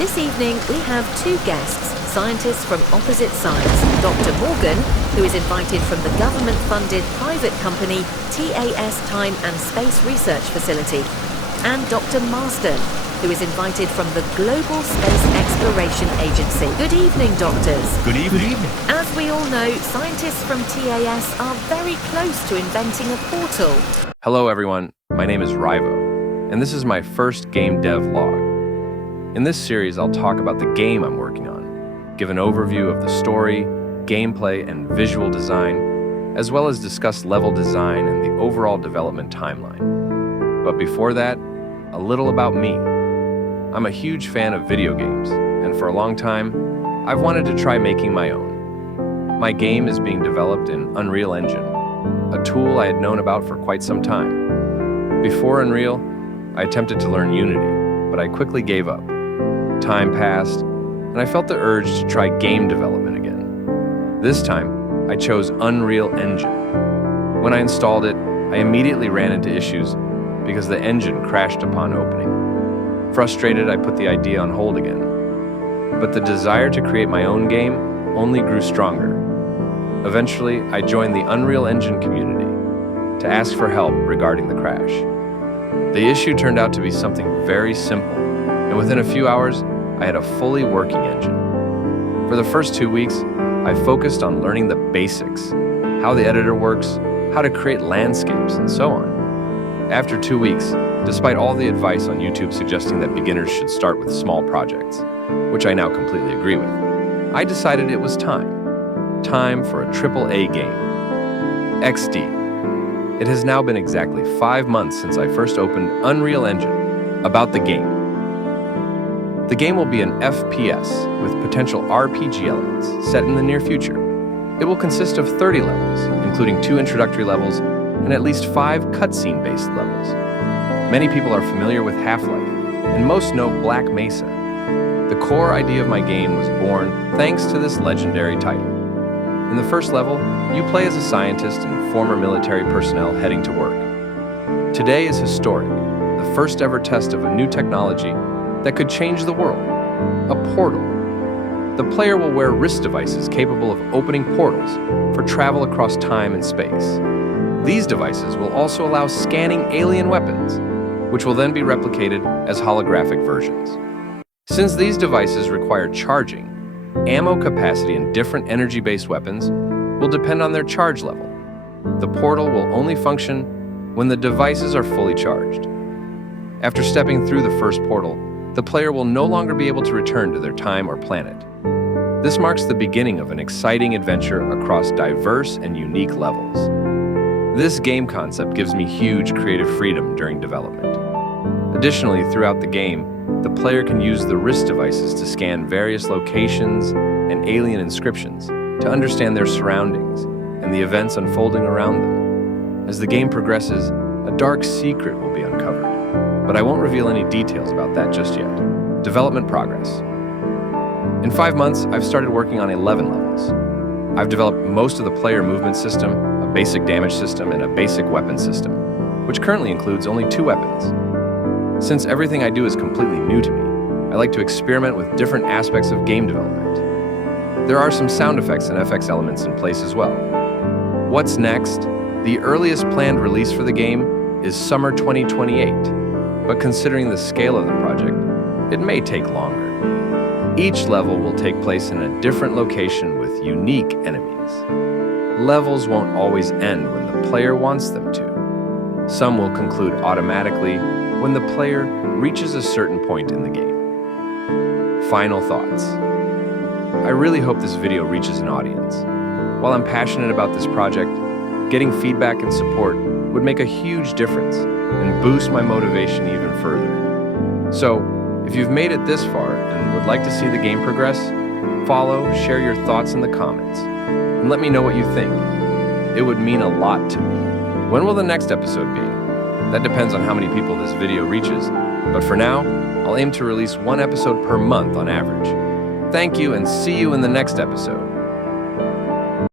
This evening, we have two guests, scientists from opposite sides. Dr. Morgan, who is invited from the government-funded private company TAS Time and Space Research Facility, and Dr. Marsden, who is invited from the Global Space Exploration Agency. Good evening, doctors. Good evening. As we all know, scientists from TAS are very close to inventing a portal. Hello everyone, my name is Rivo, and this is my first game dev log. In this series, I'll talk about the game I'm working on, give an overview of the story, gameplay, and visual design, as well as discuss level design and the overall development timeline. But before that, a little about me. I'm a huge fan of video games, and for a long time, I've wanted to try making my own. My game is being developed in Unreal Engine, a tool I had known about for quite some time. Before Unreal, I attempted to learn Unity, but I quickly gave up. Time passed, and I felt the urge to try game development again. This time, I chose Unreal Engine. When I installed it, I immediately ran into issues because the engine crashed upon opening. Frustrated, I put the idea on hold again. But the desire to create my own game only grew stronger. Eventually, I joined the Unreal Engine community to ask for help regarding the crash. The issue turned out to be something very simple, and within a few hours, I had a fully working engine. For the first 2 weeks, I focused on learning the basics, how the editor works, how to create landscapes, and so on. After 2 weeks, despite all the advice on YouTube suggesting that beginners should start with small projects, which I now completely agree with, I decided it was time. Time for a AAA game. XD. It has now been exactly 5 months since I first opened Unreal Engine. About the game. The game will be an FPS with potential RPG elements set in the near future. It will consist of 30 levels, including 2 introductory levels and at least 5 cutscene-based levels. Many people are familiar with Half-Life, and most know Black Mesa. The core idea of my game was born thanks to this legendary title. In the first level, you play as a scientist and former military personnel heading to work. Today is historic, the first ever test of a new technology that could change the world, a portal. The player will wear wrist devices capable of opening portals for travel across time and space. These devices will also allow scanning alien weapons, which will then be replicated as holographic versions. Since these devices require charging, ammo capacity in different energy-based weapons will depend on their charge level. The portal will only function when the devices are fully charged. After stepping through the first portal, the player will no longer be able to return to their time or planet. This marks the beginning of an exciting adventure across diverse and unique levels. This game concept gives me huge creative freedom during development. Additionally, throughout the game, the player can use the wrist devices to scan various locations and alien inscriptions to understand their surroundings and the events unfolding around them. As the game progresses, a dark secret will be uncovered, but I won't reveal any details about that just yet. Development progress. In 5 months, I've started working on 11 levels. I've developed most of the player movement system, a basic damage system, and a basic weapon system, which currently includes only 2 weapons. Since everything I do is completely new to me, I like to experiment with different aspects of game development. There are some sound effects and FX elements in place as well. What's next? The earliest planned release for the game is summer 2028, but considering the scale of the project, it may take longer. Each level will take place in a different location with unique enemies. Levels won't always end when the player wants them to. Some will conclude automatically when the player reaches a certain point in the game. Final thoughts. I really hope this video reaches an audience. While I'm passionate about this project, getting feedback and support would make a huge difference and boost my motivation even further. So, if you've made it this far and would like to see the game progress, follow, share your thoughts in the comments, and let me know what you think. It would mean a lot to me. When will the next episode be? That depends on how many people this video reaches, but for now, I'll aim to release 1 episode per month on average. Thank you and see you in the next episode.